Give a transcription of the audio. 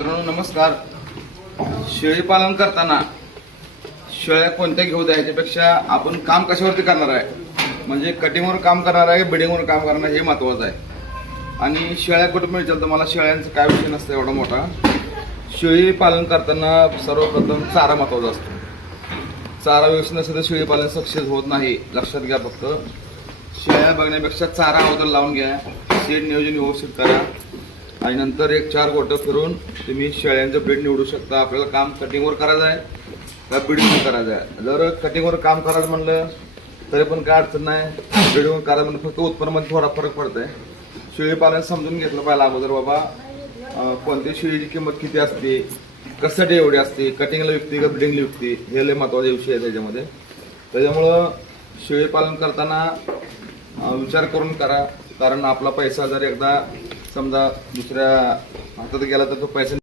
मित्रांनो नमस्कार. शेळी पालन करताना शेळ्या कोणत्या घेऊ द्या याच्यापेक्षा आपण काम कशावरती करणार आहे, म्हणजे कटिंगवर काम करणार आहे बिडिंगवर काम करणार हे महत्वाचं आहे. आणि शेळ्या कुठं मिळतील तर मला शेळ्यांचं काय विषय नसतं एवढा मोठा. शेळी पालन करताना सर्वप्रथम चारा महत्वाचा असतो. चारा व्यवस्थित नसेल तर शेळी पालन सक्सेस होत नाही, लक्षात घ्या. फक्त शेळ्या बघण्यापेक्षा चारा अगोदर लावून घ्या, सीड नियोजन व्यवस्थित करा आणि नंतर एक 4 गोटं फिरून तुम्ही शेळ्यांचं ब्रीड निवडू शकता. आपल्याला काम कटिंगवर करायचं आहे का ब्रीडिंग करायचं आहे. जर कटिंगवर काम करायचं म्हणलं तरी पण काय अडचण नाही, ब्रीडिंगवर करायचं म्हणलं फक्त उत्पन्नामध्ये थोडा फरक पडतंय. शेळी पालन समजून घेतलं पाहिजे अगोदर, बाबा कोणत्या शेळीची किंमत किती असते, कशासाठी एवढी असते, कटिंगला विकते का ब्रीडिंगला विकते, हे लय महत्त्वाचा विषय आहे त्याच्यामध्ये. त्याच्यामुळं शेळी पालन करताना विचार करून करा, कारण आपला पैसा जर एकदा समजा दुसऱ्या हातात गेला तर तो पैसा